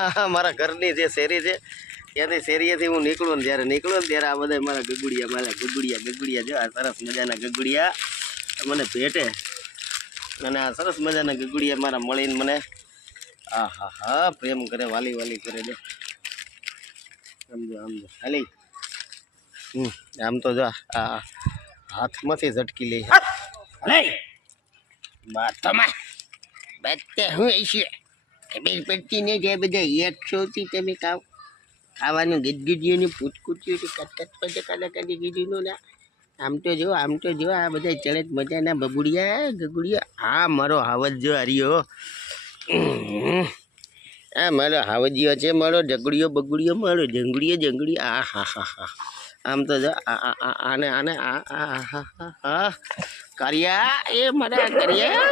હા મારા ઘરની જે શેરી છે ત્યાંથી શેરીએથી હું નીકળું ને ત્યારે આ બધા મારા ગગુડિયા જો આ સરસ મજાના ગગુડિયા મને ભેટે અને આ સરસ મજાના ગગુડિયા મારા મળીને મને હા પ્રેમ કરે વાલી કરે જો સમજો હાલી આમ તો જો આ હાથમાંથી ઝટકી લે બધે હું છે ખબર પડતી નહીં કે બધા એક છોથી તમે ખાવાનું ગીતગીટીઓને પૂછકૂચ્યું કટકટ પડે કાદી કીધું ને આમ તો જો આ બધા ચડે મજાના ગગુડિયા આ મારો હાવજ જો હરિયો આ મારો હાવજીયો છે મારો બગુડિયો મારો જંગડીયો હા આમ તો જો આને હા કર્યા એ મારા કર્યા